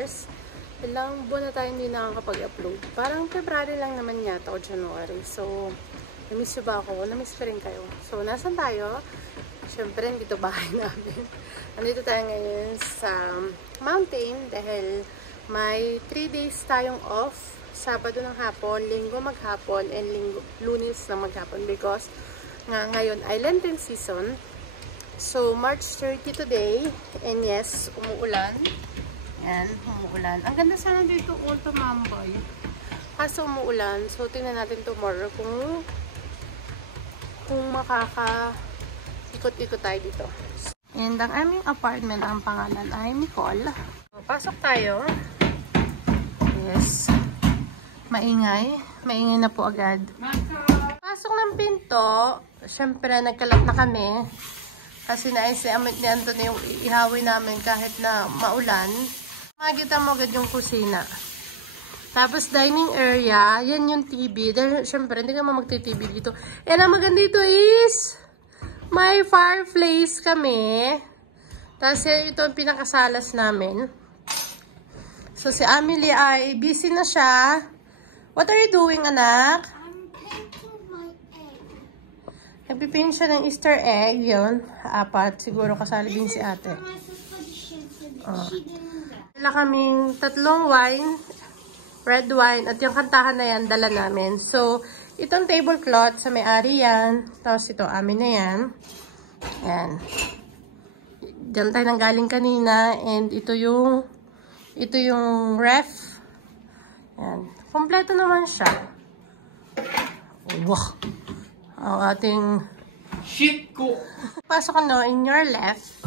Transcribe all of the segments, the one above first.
hours. Ilang buwan na tayo hindi nakakapag-upload. Parang February lang naman yata o January. So, namiss nyo ba ako? Namiss ko rin kayo. So, nasan tayo? Siyempre, dito bahay namin. Nandito tayo ngayon sa mountain dahil may 3 days tayong off. Sabado ng hapon, linggo maghapon, and lunes na maghapon because ngayon ay Lenten season. So, March 30 today. And yes, umuulan. Yan, umuulan. Ang ganda sana dito, Ulta Mamboy. Kaso umuulan. So, tingnan natin tomorrow kung makaka-ikot-ikot tayo dito. And ang aming apartment, ang pangalan ay Nicole. So, pasok tayo. Yes. Maingay. Maingay na po agad. Pasok ng pinto. Siyempre, nagkalat na kami. Kasi naisiamit ni Anthony yung ihawin namin kahit na maulan. Makikita mo agad yung kusina. Tapos dining area, yan yung TV. Dahil syempre, hindi ka mag-TV dito. And ang maganda dito is, may fireplace kami. Tapos ito ang pinakasalas namin. So si Amelie ay busy na siya. What are you doing, anak? I'm painting my egg. Nagpipaint siya ng Easter egg. Yun, 4. Siguro kasali din si ate. Wala kaming 3 wine, red wine, at yung kantahan na yan, dala namin. So, itong tablecloth, sa may-ari yan. Tapos ito, amin na yan. Yan. Diyan tayo nanggaling kanina. And ito yung ref. Yan. Kompleto naman siya. Wow. Ang ating shit ko. Pasok ano, in your left.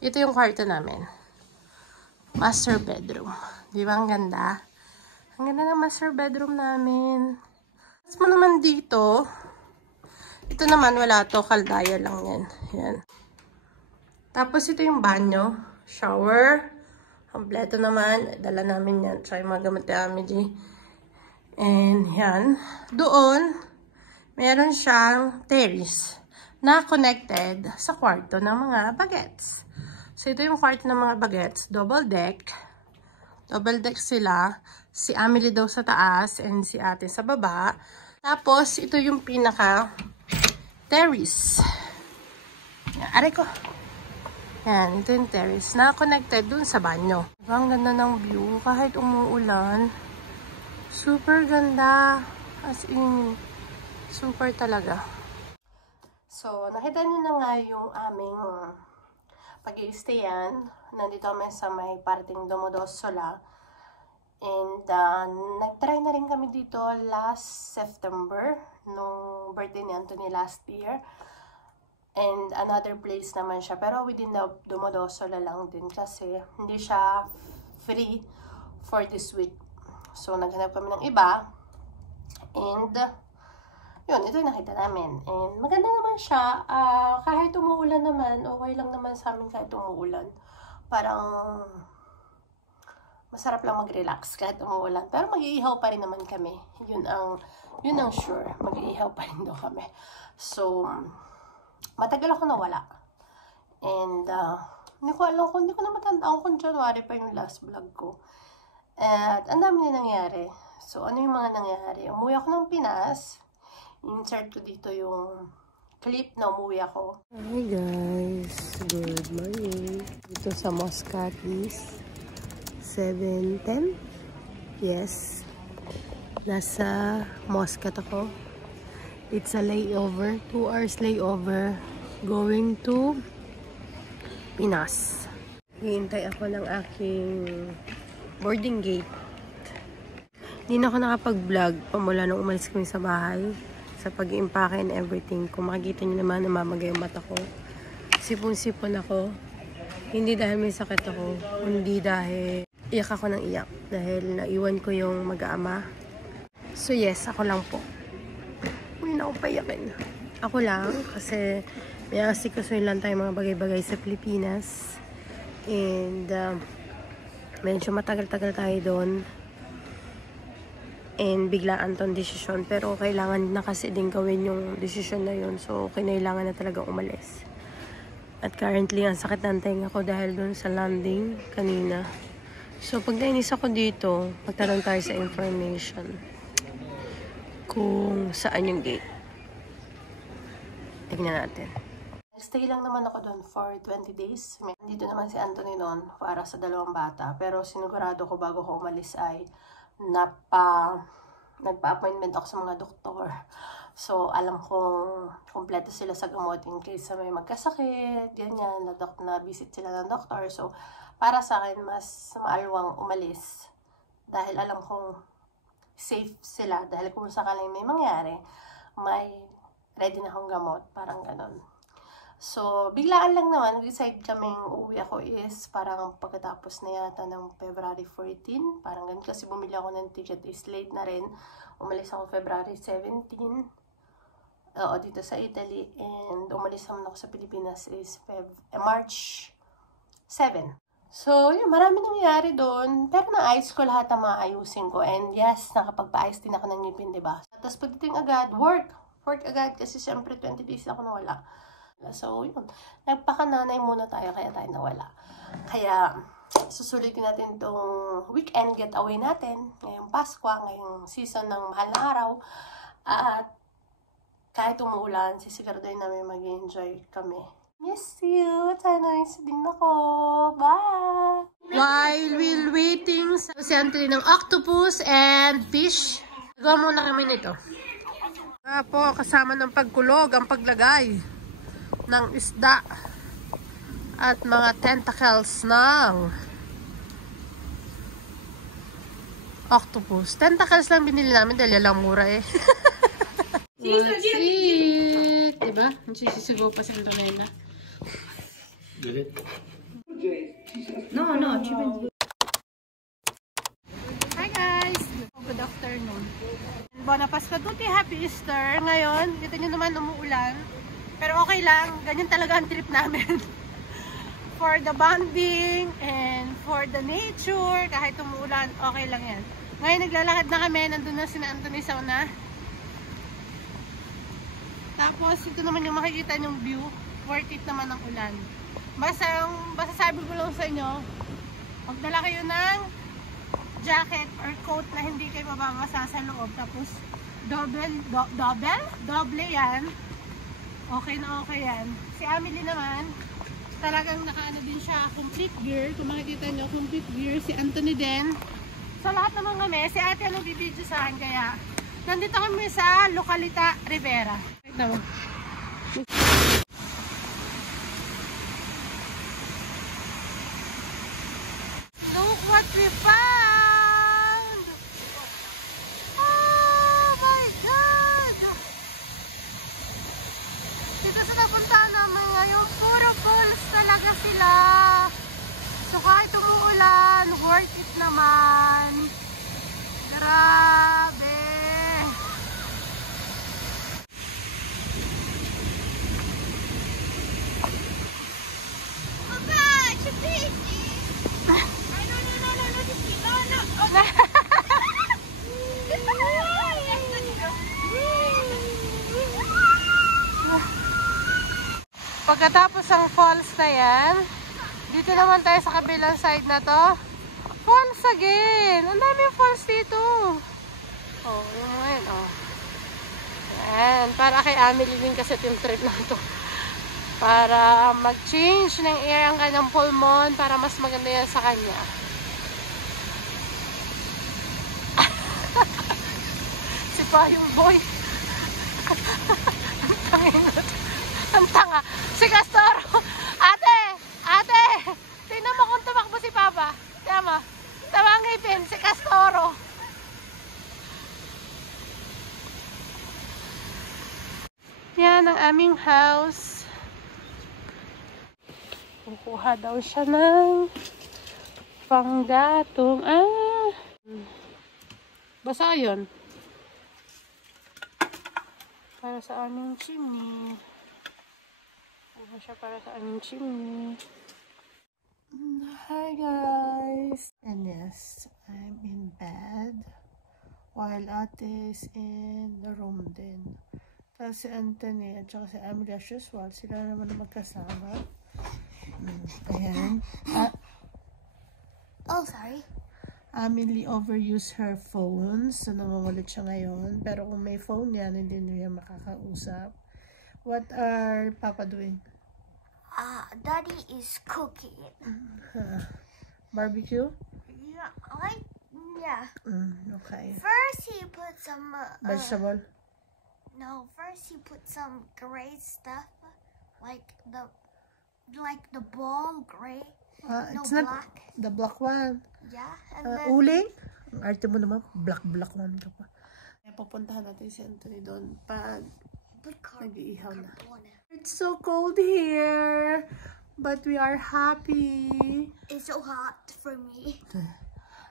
Ito yung kwarto namin. Master bedroom. Di ba ang ganda? Ang ganda ng master bedroom namin. Tapos mo naman dito. Ito naman wala to. Kaldaya lang yan. Yan. Tapos ito yung banyo. Shower. Kompleto naman. Dala namin yan. Tsaka yung mga gamit namin. And yan. Doon, meron siyang terrace na connected sa kwarto ng mga bagets. So, ito yung kwarto ng mga bagets. Double deck. Double deck sila. Si Amelie daw sa taas and si ate sa baba. Tapos, ito yung pinaka terrace. Yan, aray ko. Yan, ito yung terrace na connected dun sa banyo. Diba, ang ganda ng view kahit umuulan. Super ganda. As in, super talaga. So, nakita niyo na nga yung aming pag-i-stayan. Nandito kami sa may parting Domodossola. And nag-try na rin kami dito last September, nung birthday ni Anthony last year. And another place naman siya. Pero within the Domodossola lang din kasi hindi siya free for this week. So, naghanap kami ng iba. And yun, ito yung nakita namin. And maganda naman siya. Kahit umuulan naman, okay lang naman sa amin kahit umuulan. Parang masarap lang mag-relax kahit umuulan. Pero mag-iihaw pa rin naman kami. Yun ang sure. Mag-iihaw pa rin daw kami. So, matagal ako nawala. And hindi ko na matandaan kung January pa yung last vlog ko. At ang dami na nangyari. So, ano yung mga nangyari? Umuwi ako ng Pinas. Insert ko dito yung clip na umuwi ako. Hi guys! Good morning! Dito sa Muscat is 7:10. Yes. Nasa Muscat ako. It's a layover. 2 hours layover. Going to Pinas. Hihintay ako ng aking boarding gate. Hindi na ako nakapag-vlog pamula nung umalis kami sa bahay. Sa pag-iimpake and everything. Kung makikita nyo naman, namamagay yung mata ko. Sipon-sipon ako. Hindi dahil may sakit ako. Hindi dahil iyak ako ng iyak. Dahil naiwan ko yung mag-aama. So yes, ako lang po. Hindi na ako payakin. Ako lang kasi may asikasuhin lang tayo mga bagay-bagay sa Pilipinas. And medyo matagal-tagal tayo doon. And biglaan tong desisyon. Pero kailangan na kasi din gawin yung desisyon na yun. So, kailangan na talaga umalis. At currently, ang sakit ng tenga ko dahil dun sa landing kanina. So, pag nainis ako dito, magtanong tayo sa information kung saan yung gate. Tignan natin. Stay lang naman ako doon for 20 days. Dito naman si Anthony noon para sa 2 bata. Pero sinigurado ko bago ko umalis ay nagpa-appointment ako sa mga doktor. So, alam kong kompleto sila sa gamot in case may magkasakit, ganyan, na visit sila ng doktor. So, para sa akin, mas maalwang umalis. Dahil alam kong safe sila. Dahil kung sakaling may mangyari, may ready na akong gamot. Parang ganon. So, biglaan lang naman, decide kaming uuwi ako is parang pagkatapos na yata ng February 14. Parang ganun kasi bumili ako ng ticket is late na rin. Umalis ako February 17. Oo, dito sa Italy. And umalis naman ako sa Pilipinas is March 7. So, yun, marami nangyayari doon. Pero naayos ko lahat ang mga ayusin ko. And yes, nakapagpaayos din ako ng ngipin, diba? Tapos pagdating agad, work agad kasi syempre 20 days ako nawala. So, yun. Nagpakananay muna tayo kaya tayo nawala. Kaya, susulitin natin itong weekend getaway natin. Ngayong Pasko, ngayong season ng mahal na araw. At kahit umuulan, sisiguraduhin namin mag-enjoy kami. Miss you! Sana miss din ako. Bye! While we're waiting sa Anthony ng octopus and fish, gawa muna kami nito. Po, kasama ng pagkulog, ang paglagay ng isda at mga tentacles ng octopus. Tentacles lang binili namin dahil lang mura eh. That's it! Diba? Nagsisisigaw pa si Antonella. No. Hi guys! Good afternoon. Buona Pascua Tutti, Happy Easter. Ngayon, dito nyo naman umuulan. Pero okay lang, ganyan talaga ang trip namin. For the bonding and for the nature, kahit umuulan, okay lang yan. Ngayon naglalakad na kami, nandun na si Anthony sa una. Tapos ito naman yung makikita yung view, worth it naman ang ulan. Basta sabi ko lang sa inyo, magdala kayo ng jacket or coat na hindi kayo mababasa sa loob. Tapos doble yan. Okay na okay yan. Si Amelie naman, talagang nakaano din siya, complete gear. Kung makikita nyo, complete gear. Si Anthony din. So lahat naman kami, si ate ang nagbibideo sa akin. Kaya nandito kami sa Localita Rivera. Wait naman. Look what we found! Oh my God! Dito sa napuntahan namin ngayon, puro balls talaga sila. So kahit umuulan, worth it naman. Grabe! Pagkatapos ang falls na yan, dito naman tayo sa kabilang side na to. Falls again! Ang daming falls dito. Oh, yung mga yun, oh. Ayan, para kay Amelie din kasi yung trip na to. Para mag-change ng air ang kanyang pulmon para mas maganda yan sa kanya. Si Payong Boy. Ang tanga. Si Castoro. Ate! Tingnan mo kung tumakbo si Papa. Tama. Tama ang ngipin. Si Castoro. Yan ang aming house. Kukuha daw siya ng panggatong. Basa yun. Para sa aming chimney. Ano siya para sa aming chimney. Hi guys! And yes, I'm in bed. While ate is in the room din. Tapos si Anthony at saka si Amelie as usual, sila naman na magkasama. Ayan. Oh, sorry. Amelie overused her phone. So, nangungulit siya ngayon. Pero kung may phone yan, hindi niya makakausap. What are Papa doing? Daddy is cooking. Barbecue? Yeah. Okay. First he put some Vegetable? no, first he put some gray stuff like the ball gray. It's No, not black. the black one. Yeah, and then Uling? Ang arte mo naman, black one ka pa. Pupuntahan natin si Anthony doon pag put nag-iihaw na. carbona. It's so cold here, but we are happy. It's so hot for me.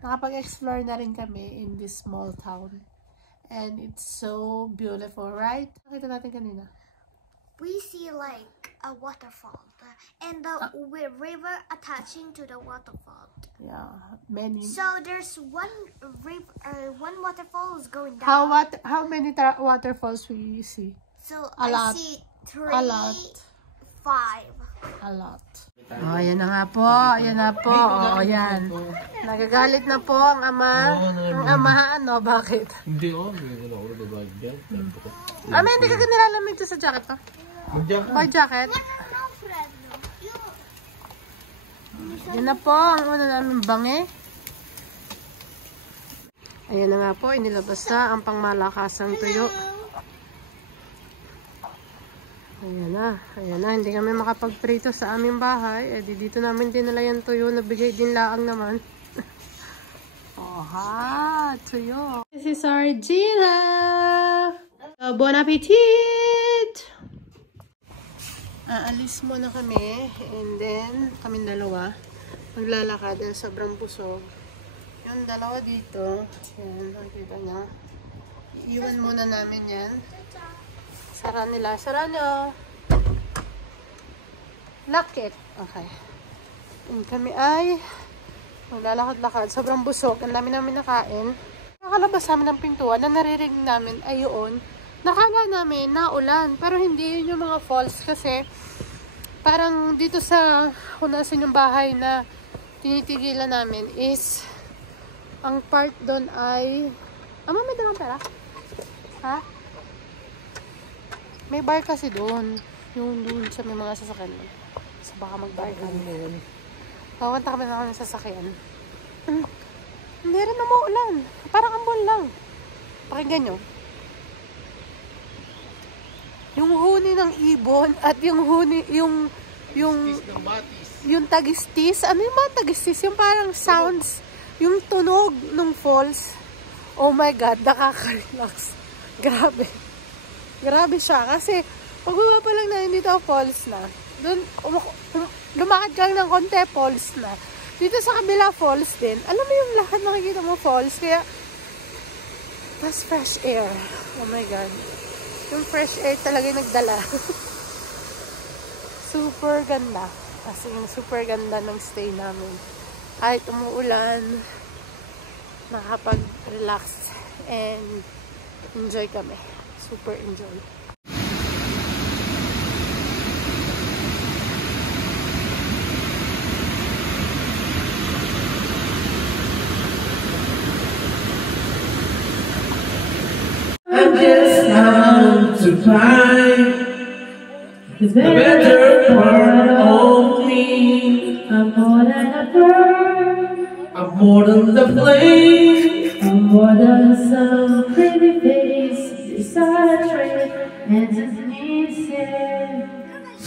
Nakapag-explore na rin kami in this small town. And it's so beautiful, right? Nakita natin kanina. We see like a waterfall and the river attaching to the waterfall. Yeah, many. So there's one river, one waterfall is going down. How many waterfalls we see? So A lot. I see 3, A lot. 5. A lot. Oh, ayan na nga po. Ayan na po. Oh, ayan. Nagagalit na po ang ama. Ang ama, ano? Bakit? Hindi hindi ko na ba dyan. Ama, hindi ka nilalamig sa jacket pa? May jacket? Yan na po. Ang una namin bangi. Ayan na nga po. Inilabas na ang pangmalakasang tuyo. Ayan na. Ayan na. Hindi kami makapagprito sa aming bahay. Eh, dito namin dinala yung tuyo. Nabigay din laang naman. Oha! Tuyo. This is our Gina! Bon appetit! Aalis muna kami. And then, kaming dalawa. Maglalakad. Sobrang busog. Yung dalawa dito. Ayan. Nakikita niya. Iiwan muna namin yan. Sara nila. Sara nyo. Lock it. Okay. And kami ay maglalakad-lakad. Sobrang busog. Ang dami namin nakain. Nakalabas namin ng pintuan na naririnig namin ay yun. Nakala namin na ulan. Pero hindi yun yung mga falls kasi parang dito sa kunasan yung bahay na tinitigilan namin is ang part doon ay may dalang pera? Ha? May bar kasi doon. Yung doon sa may mga sasakyan. So baka mag-bar kami doon. Kawanta kami na kami ng sasakyan. Hindi rin na maulan. Parang ambon lang. Pakinggan nyo. Yung huni ng ibon at yung huni, yung tagistis. Ano yung mga tagistis? Yung parang sounds, yung tunog ng falls. Oh my God, nakaka-relax. Grabe. Grabe siya. Kasi, pagbaba pa lang na dito falls na. Doon, lumakad ka lang ng konti, falls na. Dito sa kabila, falls din. Alam mo yung lahat makikita mo falls. Kaya, that's fresh air. Oh my God. Yung fresh air talaga yung nagdala. Super ganda. Kasi yung super ganda ng stay namin. Kahit umuulan, nakapag-relax and enjoy kami. Super enjoy. I'm just out to find the better part of me. I'm more than a bird. I'm more than the flame. I'm more than some pretty face beside a tree. And just needs it.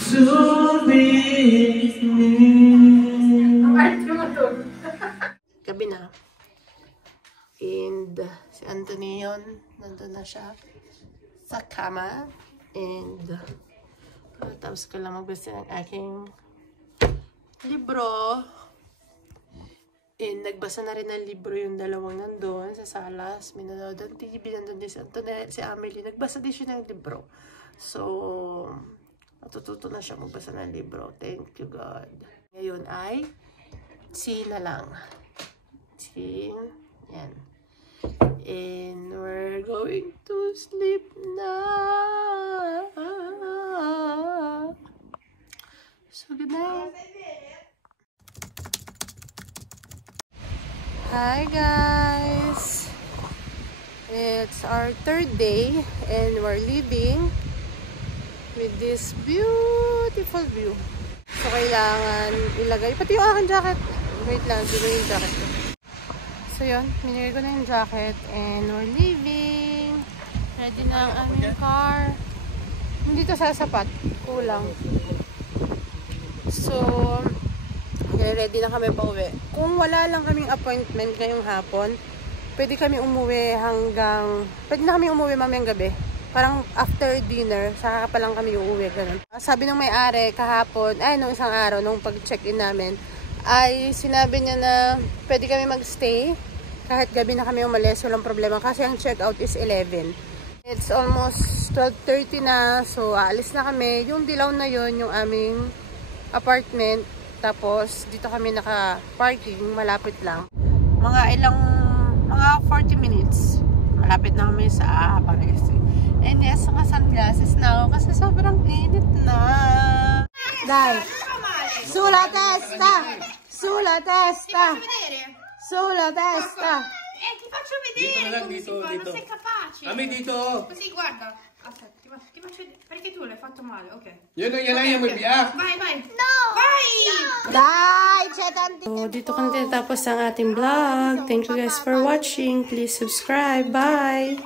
To be me. Gabi na. And si Anthony yun, nandun na siya sa kama. And tapos ko lang magbasa ng aking libro. And nagbasa na rin ng libro yung dalawang nandun sa salas. Minanood ng TV, nandun din si Anthony, si Amelie. Nagbasa din siya ng libro. So, natututo na siya magbasa ng libro. Thank you, God. Ngayon ay C na lang. C. Yan. And we're going to sleep na. So, So, good night. Hi guys! It's our third day and we're leaving with this beautiful view. So, kailangan ilagay. Pati yung aking jacket. Wait lang, di ba yung jacket? So, yun. Minigay ko na yung jacket and we're leaving. Ready na ang aming car. Hindi to sasapat. Kulang. So, ready na kami pa uwi. Kung wala lang kaming appointment ngayong hapon, pwede kami umuwi pwede na kami umuwi mamayang gabi. Parang after dinner, saka pa lang kami uuwi. Ganun. Sabi nung may-ari kahapon, nung isang araw, nung pag-check-in namin, ay sinabi niya na pwede kami magstay. Kahit gabi na kami umalis, walang problema. Kasi ang check-out is 11. It's almost 12:30 na, so aalis na kami. Yung dilaw na yun, yung aming apartment. Tapos, dito kami naka-parking, malapit lang. Mga 40 minutes. Malapit na kami sa Paris. And yes, mga sunglasses na ako kasi sobrang init na. Dai! Sulla testa! Sulla testa! Sulla testa! Ti faccio vedere come si fa, non sei capace. Dammi dito. Così, guarda. Aspetta, ti faccio vedere. Perché tu l'hai fatto male, ok. Yan lang yung magbiyak. Vai, vai. No! Vai! Dai! C'è tanti... So, dito ko na tinatapos ang ating vlog. Thank you guys for watching. Please subscribe. Bye!